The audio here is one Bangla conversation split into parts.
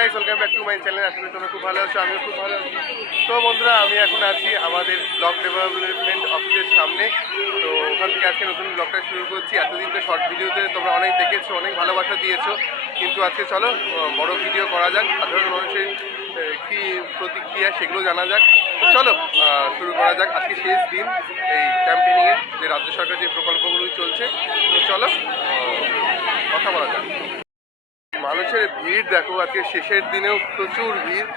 Welcome back to my channel. আসলে তোমরা খুব ভালো আছো, আমিও খুব ভালো আছি। তো বন্ধুরা, আমি এখন আছি আমাদের ব্লগ ডেভেলপমেন্ট অফিসের সামনে। তো ওখান থেকে আজকে নতুন ব্লগটা শুরু করছি। এতদিন তো শর্ট ভিডিওতে তোমরা অনেক দেখেছো, অনেক ভালোবাসা দিয়েছো, কিন্তু আজকে চলো বড় ভিডিও করা যাক। সাধারণ মানুষের কী প্রতিক্রিয়া সেগুলো জানা যাক। তো চলো শুরু করা যাক। আজকে শেষ দিন এই ক্যাম্পেনিংয়ের, যে রাজ্য সরকার যে প্রকল্পগুলো চলছে। তো চলো কথা বলা যাক। মানুষের ভিড় দেখো, আজকে শেষের দিনেও প্রচুর ভিড়।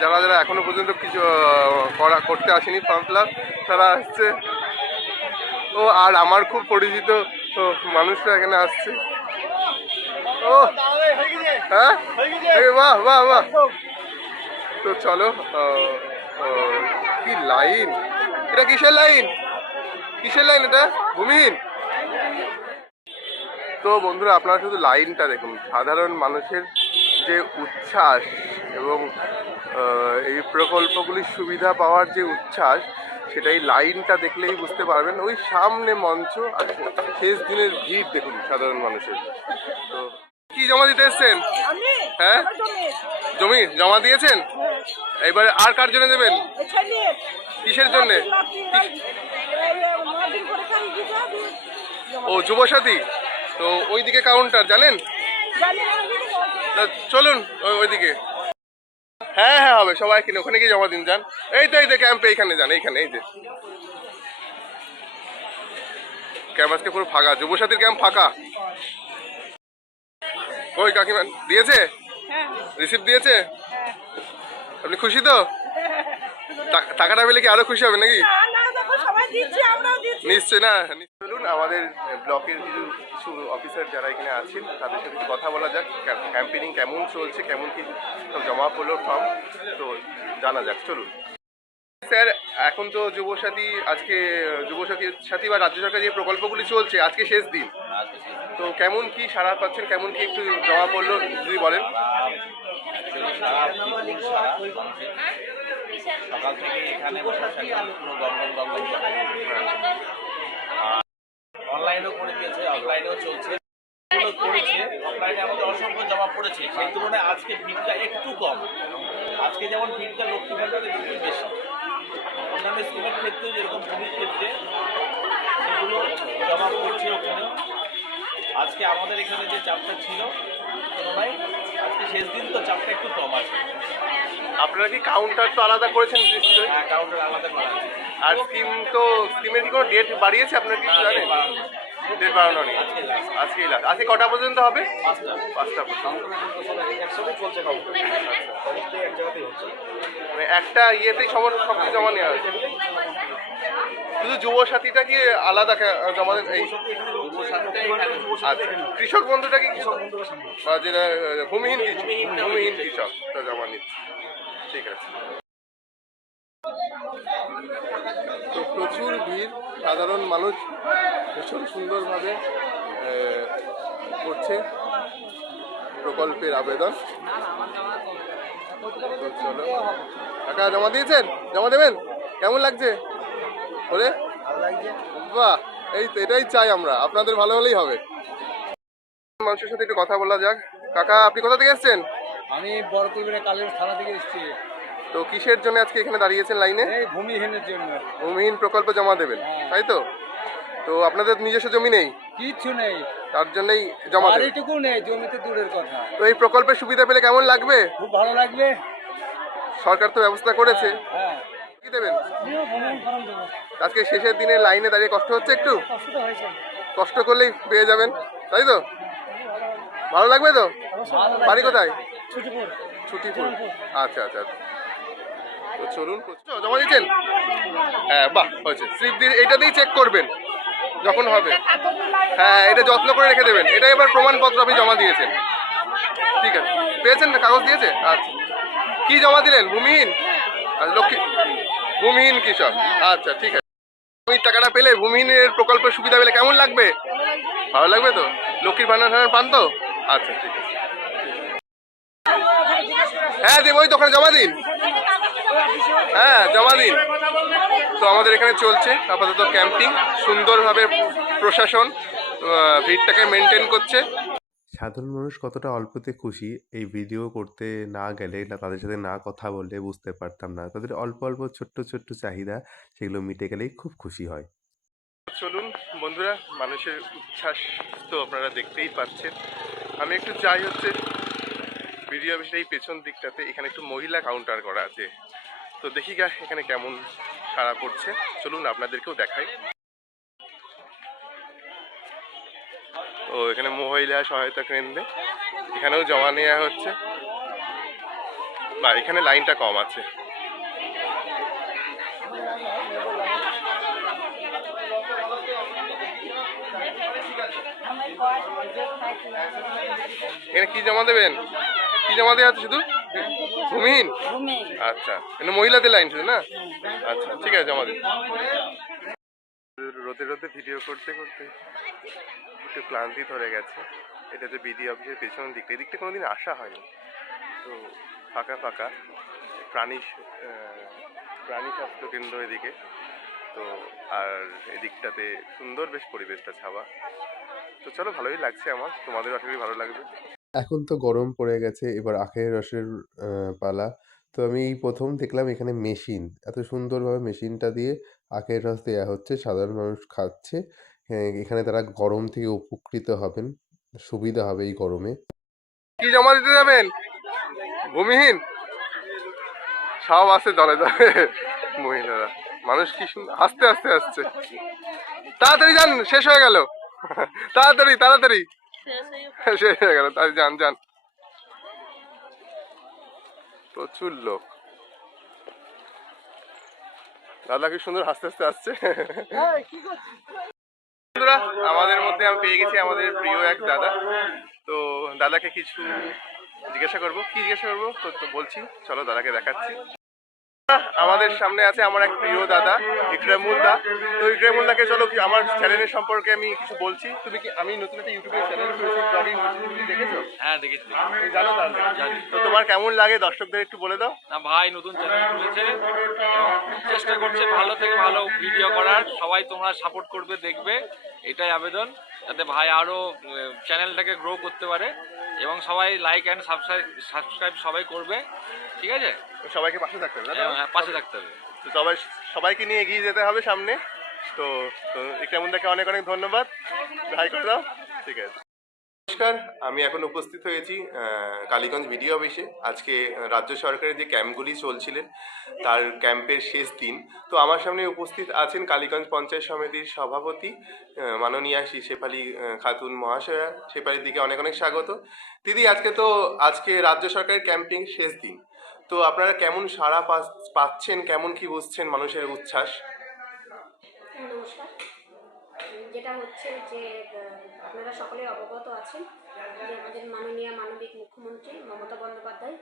যারা যারা এখনো পর্যন্ত কিছু করতে আসেনি ফর্ম ফিল আপ, তারা আসছে। ও আর আমার খুব পরিচিত মানুষরা এখানে আসছে। ও হ্যাঁ, বাহ বাহ বাহ। তো চলো, কি লাইন এটা, কিসের লাইন, কিসের লাইন এটা? ভূমিহীন। তো বন্ধুরা, আপনারা শুধু লাইনটা দেখুন, সাধারণ মানুষের যে উচ্ছ্বাস এবং এই প্রকল্পগুলির সুবিধা পাওয়ার যে উচ্ছ্বাস, সেটাই লাইনটা দেখলেই বুঝতে পারবেন। ওই সামনে মঞ্চ আর শেষ দিনের ভিড় দেখুন সাধারণ মানুষের। তো কি জমা দিতে এসছেন? হ্যাঁ, জমি জমা দিয়েছেন? এবারে আর কার জন্য দেবেন? কিসের জন্য? ও, যুবসাথী। তো ওইদিকে কাউন্টার জানেন? চলুন ওইদিকে। হ্যাঁ হ্যাঁ, হবে, সবাই কিনে ওখানে গিয়ে জমা দিন। যান, এই তো ক্যাম্পে এইখানে যান, এইখানে। এই যে ক্যাম্প আজকে পুরো ফাঁকা, যুবসাথীর ক্যাম্প ফাঁকা। ওই কাকিমা দিয়েছে, রিসিপ্ট দিয়েছে। আপনি খুশি তো? টাকাটা পেলে কি আরো খুশি হবে নাকি? নিশ্চয় না। চলুন আমাদের ব্লকের কিছু অফিসার যারা এখানে আছেন তাদের সাথে কথা বলা যাক। ক্যাম্পেনিং কেমন চলছে, কেমন কি সব জমা পড়লো ফর্ম, তো জানা যাক। চলুন স্যার, এখন তো যুবসাথী, আজকে যুবসাথী বা রাজ্য সরকার যে প্রকল্পগুলি চলছে, আজকে শেষ দিন। তো কেমন কি সাড়া পাচ্ছেন, কেমন কি একটু জমা পড়লো যদি বলেন। সকাল থেকে এখানে অনলাইনেও করে দিয়েছে, অফলাইনেও চলছে, করেছে। অফলাইনে আমাদের অসংখ্য জমা পড়েছে, সেই তুলনায় আজকে ভিড়টা একটু কম। আজকে যেমন ভিড়টা লক্ষ্মী ভাণ্ডারের একটু বেশি, অন্যান্য স্কিমের ক্ষেত্রে যেরকম ভূমির ক্ষেত্রে সেগুলো জমা পড়ছে ওখানে। আজকে আমাদের এখানে যে চাপটা ছিল তুলনায় আজকে শেষ দিন তো চাপটা একটু কম আছে। আপনারা কি কাউন্টার তো আলাদা করেছেন? হ্যাঁ, কাউন্টার আলাদা করা আছে। আর স্কিমের কি কোনো ডেট বাড়িয়েছে আপনার কিছু জানেন? ডেট বাড়ানো নেই, আজকেই লাস্ট। আজকে কটা পর্যন্ত হবে? 5টা পর্যন্ত চলছে। মানে একটা ইয়েতেই সব কিছু জমা নেওয়া হয়েছে। শুধু যুবসাথীটা কি আলাদা জমা? এই কৃষক বন্ধুটা কি, যেটা ভূমিহীন কৃষকটা জমা নিচ্ছে? ঠিক আছে। তো প্রচুর ভিড়, সাধারণ মানুষ ভীষণ সুন্দরভাবে করছে প্রকল্পের আবেদন। তো চলো, টাকা জমা দিয়েছেন, জমা দেবেন? কেমন লাগছে বলে? বাহ, এই তো, এটাই চাই আমরা, আপনাদের ভালো হলেই হবে। মানুষের সাথে একটু কথা বলা যাক। কাকা, আপনি কোথা থেকে এসছেন? আমি বড়কুলবেড়া কালের থানা থেকে এসেছি। তো কিসের জন্য আজকে এখানে দাঁড়িয়েছেন লাইনে? এই ভূমিহীনের জন্য। ভূমিহীন প্রকল্প জমা দেবেন, তাই তো? তো আপনাদের নিজস্ব জমি নেই? কিচ্ছু নেই, তার জন্যই জমা দেবেন? বাড়িটুকু নেই, জমিতে দূরের কথা। তো এই প্রকল্পের সুবিধা পেলে কেমন লাগবে? খুব ভালো লাগবে, সরকার তো ব্যবস্থা করেছে। হ্যাঁ। কি দেবেন? আজকে শেষের দিনে লাইনে দাঁড়িয়ে কষ্ট হচ্ছে একটু? কষ্ট করলেই পেয়ে যাবেন, তাই তো? ভালো লাগবে তো? বাড়ি কোথায়? ছুটিপুর। আচ্ছা আচ্ছা। তো চলুন, জমা দিচ্ছেন? হ্যাঁ, বাহ, হয়েছে। স্লিপ দিয়ে এটা দিয়েই চেক করবেন যখন হবে। হ্যাঁ, এটা যত্ন করে রেখে দেবেন। এটা এবার প্রমাণপত্র আপনি জমা দিয়েছেন। ঠিক আছে, পেয়েছেন না? কাগজ দিয়েছে? আচ্ছা। কি জমা দিলেন? ভূমিহীন? লক্ষ্মী ভূমিহীন কৃষক। আচ্ছা, ঠিক আছে। ওই টাকাটা পেলে, ভূমিহীনের প্রকল্পের সুবিধা পেলে কেমন লাগবে? ভালো লাগবে তো? লক্ষ্মীর ভান্ডার পান তো? আচ্ছা, ঠিক আছে। হ্যাঁ, দেব, ওই তো ওখানে জমা দিন। হ্যাঁ, জমা দিন। তো আমাদের এখানে চলছে আপাতত ক্যাম্পিং, সুন্দরভাবে প্রশাসন ভিড়টাকে মেনটেন করছে। সাধারণ মানুষ কতটা অল্পতে খুশি এই ভিডিও করতে না গেলে না তাদের সাথে না কথা বললে বুঝতে পারতাম না। তাদের অল্প অল্প ছোট্ট ছোট্ট চাহিদা সেগুলো মিটে গেলেই খুব খুশি হয়। চলুন বন্ধুরা, মানুষের উচ্ছ্বাস তো আপনারা দেখতেই পাচ্ছেন। আমি একটু যাই হচ্ছে ভিডিও অফিসের এই পেছন দিকটাতে, এখানে একটু মহিলা কাউন্টার করা আছে। তো দেখি গা এখানে কেমন সাড়া পড়ছে, চলুন আপনাদেরকেও দেখাই। ও এখানে মহিলা সহায়তা কেন্দ্রে এখানেও জমা নেওয়া হচ্ছে, বা এখানে লাইনটা কম আছে। এখানে কি জমা দেবেন? কি জমা দেওয়া আছে শুধু? ভূমিহীন? আচ্ছা, এখানে মহিলাদের লাইন শুধু না? আচ্ছা ঠিক আছে, জমা দিন। রোদে রোদে ভিডিও করতে করতে একটু ক্লান্তি ধরে গেছে। এটা যে বিডি অফিসের পেছন দিকটা, এই দিকটা কোনোদিন আসা হয়নি। তো ফাঁকা ফাঁকা প্রাণী স্বাস্থ্য কেন্দ্র এদিকে। তো আর এদিকটাতে সুন্দর বেশ পরিবেশটা ছাওয়া। তো চলো, ভালোই লাগছে আমার, তোমাদের আশা করি ভালো লাগবে। এখন তো গরম পড়ে গেছে, এবার আখের রসের পালা। তো আমি এই প্রথম দেখলাম এখানে মেশিন, এত সুন্দরভাবে মেশিনটা দিয়ে আখের রস দেওয়া হচ্ছে, সাধারণ মানুষ খাচ্ছে। এখানে তারা গরম থেকে উপকৃত হবেন, সুবিধা হবে এই গরমে। কি জমা দিতে যাবেন? ভূমিহীন সব আছে দলে দলে মহিলারা। মানুষ কি সুন্দর আস্তে আস্তে আসছে। তাড়াতাড়ি যান, শেষ হয়ে গেল। তাড়াতাড়ি তাড়াতাড়ি শেষ হয়ে গেল, তাই যান যান। প্রচুর লোক। দাদা কি সুন্দর হাসতে হাসতে আসছে। বন্ধুরা, আমাদের মধ্যে আমি পেয়ে গেছি আমাদের প্রিয় এক দাদা। তো দাদাকে কিছু জিজ্ঞাসা করবো। কি জিজ্ঞাসা করবো তো বলছি, চলো দাদাকে দেখাচ্ছি। আমাদের সামনে আছে আমার এক প্রিয় দাদা ইকরামুল দা। তো ইকরামুল দাকে চলো আমার চ্যানেলের সম্পর্কে আমি কিছু বলছি। তুমি কি, আমি নতুন একটা ইউটিউবের চ্যানেল করেছি, ব্লগিং, তুমি দেখেছো? হ্যাঁ দেখেছি। তুমি জানো তাহলে? জানি। তো তোমার কেমন লাগে দর্শকদের একটু বলে দাও। না ভাই, নতুন চ্যানেল খুলেছে এবং চেষ্টা করছে ভালো থেকে ভালো ভিডিও করার। সবাই তোমরা সাপোর্ট করবে, দেখবে, এটাই আবেদন, যাতে ভাই আরও চ্যানেলটাকে গ্রো করতে পারে। এবং সবাই লাইক অ্যান্ড সাবস্ক্রাইব সবাই করবে, ঠিক আছে? সবাইকে পাশে থাকতে হবে, হ্যাঁ, পাশে থাকতে হবে। তো সবাইকে নিয়ে এগিয়ে যেতে হবে সামনে। তো ইকরামুল দাকে অনেক অনেক ধন্যবাদ। হাই করে দাও। ঠিক আছে। নমস্কার, আমি এখন উপস্থিত হয়েছি কালীগঞ্জ ভিডিও অফিসে। আজকে রাজ্য সরকারের যে ক্যাম্পগুলি চলছিলেন তার ক্যাম্পের শেষ দিন। তো আমার সামনে উপস্থিত আছেন কালীগঞ্জ পঞ্চায়েত সমিতির সভাপতি মাননীয়া শ্রী শেফালি খাতুন মহাশয়া। শেফালির দিকে অনেক অনেক স্বাগত। দিদি, আজকে রাজ্য সরকারের ক্যাম্পিং শেষ দিন। তো আপনারা কেমন সাড়া পাচ্ছেন, কেমন কি বুঝছেন মানুষের উচ্ছ্বাস? নমস্কার। যেটা হচ্ছে যে আপনারা সকলে অবগত আছেন যে আমাদের মাননীয় মানবিক মুখ্যমন্ত্রী মমতা বন্দ্যোপাধ্যায়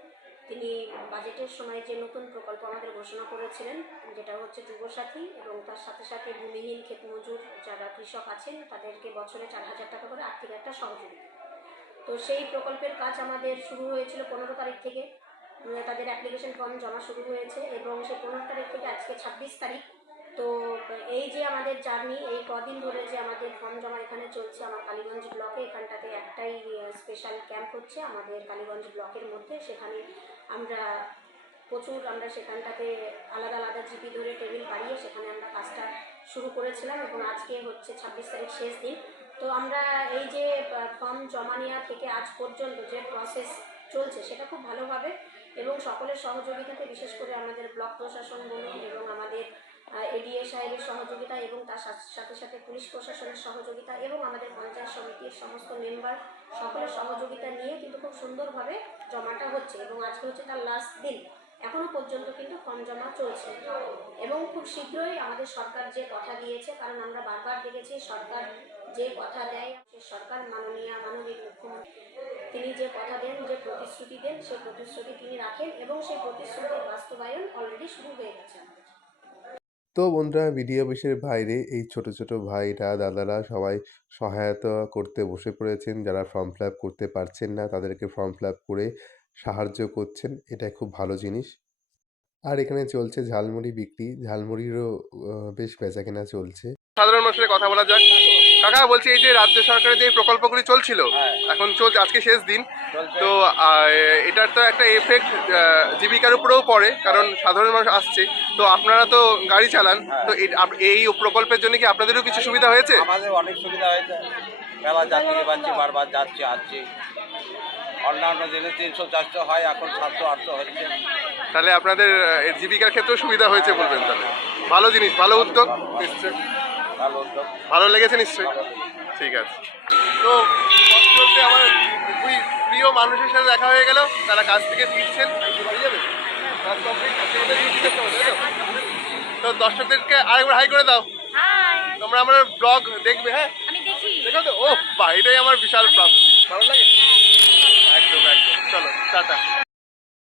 তিনি বাজেটের সময় যে নতুন প্রকল্প আমাদের ঘোষণা করেছিলেন, যেটা হচ্ছে যুবসাথী, এবং তার সাথে সাথে ভূমিহীন ক্ষেতমজুর যারা কৃষক আছেন তাদেরকে বছরে 4,000 টাকা করে আর্থিক একটা সহযোগিতা। তো সেই প্রকল্পের কাজ আমাদের শুরু হয়েছিল 15 তারিখ থেকে। তাদের অ্যাপ্লিকেশন ফর্ম জমা শুরু হয়েছে এবং সেই 15 তারিখ থেকে আজকে 26 তারিখ। তো এই যে আমাদের জার্নি, এই কদিন ধরে যে আমাদের ফর্ম জমা এখানে চলছে আমার কালীগঞ্জ ব্লকে, এখানটাতে একটাই স্পেশাল ক্যাম্প হচ্ছে আমাদের কালীগঞ্জ ব্লকের মধ্যে। সেখানে আমরা সেখানটাতে আলাদা আলাদা জিপি ধরে টেবিল বাড়িয়ে সেখানে আমরা কাজটা শুরু করেছিলাম এবং আজকে হচ্ছে 26 তারিখ শেষ দিন। তো আমরা এই যে ফর্ম জমা নেওয়া থেকে আজ পর্যন্ত যে প্রসেস চলছে সেটা খুব ভালোভাবে এবং সকলের সহযোগিতাতে, বিশেষ করে আমাদের ব্লক প্রশাসন বলুন এবং আমাদের এডিএ সাহেবের সহযোগিতা এবং তার সাথে সাথে পুলিশ প্রশাসনের সহযোগিতা এবং আমাদের পঞ্চায়েত সমিতির সমস্ত মেম্বার সকলের সহযোগিতা নিয়ে কিন্তু খুব সুন্দরভাবে জমাটা হচ্ছে এবং আজকে হচ্ছে তার লাস্ট দিন। এখনো পর্যন্ত কিন্তু ফর্ম জমা চলছে এবং খুব শীঘ্রই আমাদের সরকার যে কথা দিয়েছে, কারণ আমরা বারবার দেখেছি সরকার যে কথা দেয়, সে সরকার মাননীয় মানবিক মুখ্যমন্ত্রী তিনি যে কথা দেন, যে প্রতিশ্রুতি দেন, সেই প্রতিশ্রুতি তিনি রাখেন এবং সেই প্রতিশ্রুতির বাস্তবায়ন অলরেডি শুরু হয়ে গেছে। তো বন্ধুরা, ভিডিও অফিসের বাইরে এই ছোট ছোট ভাইরা দাদারা সবাই সহায়তা করতে বসে পড়েছেন। যারা ফর্ম ফিল আপ করতে পারছেন না তাদেরকে ফর্ম ফিল আপ করে সাহায্য করছেন, এটা খুব ভালো জিনিস। আর এখানে চলছে ঝালমুড়ি বিক্রি, ঝালমুড়িরও বেশ বেচাকেনা চলছে। সাধারণ মানুষের কথা বলা যাক। কাকা বলছি এই যে রাজ্য সরকারের যে প্রকল্পগুলি চলছিল হ্যাঁ। এখন চলছে, আজকে শেষ দিন, চলছে। তো এটার তো একটা এফেক্ট জীবিকার উপরেও পড়ে, কারণ সাধারণ মানুষ আসছে, তো আপনারা তো গাড়ি চালান, তো এই প্রকল্পের জন্য কি আপনাদেরও কিছু সুবিধা হয়েছে? আমাদের অনেক সুবিধা হয়েছে, মেলা যাত্রী পাচ্ছি, বারবার যাচ্ছে আসছে। অন্যান্য দিনে 300-400 হয়, এখন 700-800 হচ্ছে। তাহলে আপনাদের এর জীবিকার ক্ষেত্রেও সুবিধা হয়েছে বলবেন তাহলে? ভালো জিনিস, ভালো উদ্যোগ নিশ্চয়ই, ভালো উদ্যোগ। ভালো লেগেছে নিশ্চয়ই। ঠিক আছে। তো পথ চলতে আমার দুই প্রিয় মানুষের সাথে দেখা হয়ে গেল, তারা কাজ থেকে ফিরছেন। বাড়ি যাবে? কাজ complete, আজকে এটা duty করতে হবে, তাই তো? তো দর্শকদেরকে আরেকবার হাই করে দাও। হাই, তোমরা আমার ব্লগ দেখবে, হ্যাঁ? আমি দেখি। দেখো তো, ও বা, এটাই আমার বিশাল প্রাপ্তি। ভালো লাগে? একদম একদম। চলো টাটা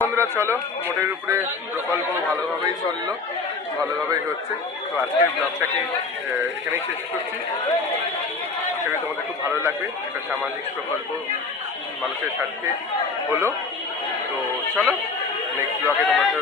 বন্ধুরা, চলো মোটের উপরে প্রকল্প ভালোভাবেই চললো, ভালোভাবেই হচ্ছে। তো আজকের ব্লগটাকে এখানেই শেষ করছি। আশা করি তোমাদের খুব ভালো লাগবে, একটা সামাজিক প্রকল্প মানুষের স্বার্থে হলো। তো চলো নেক্সট ব্লগে তোমাদের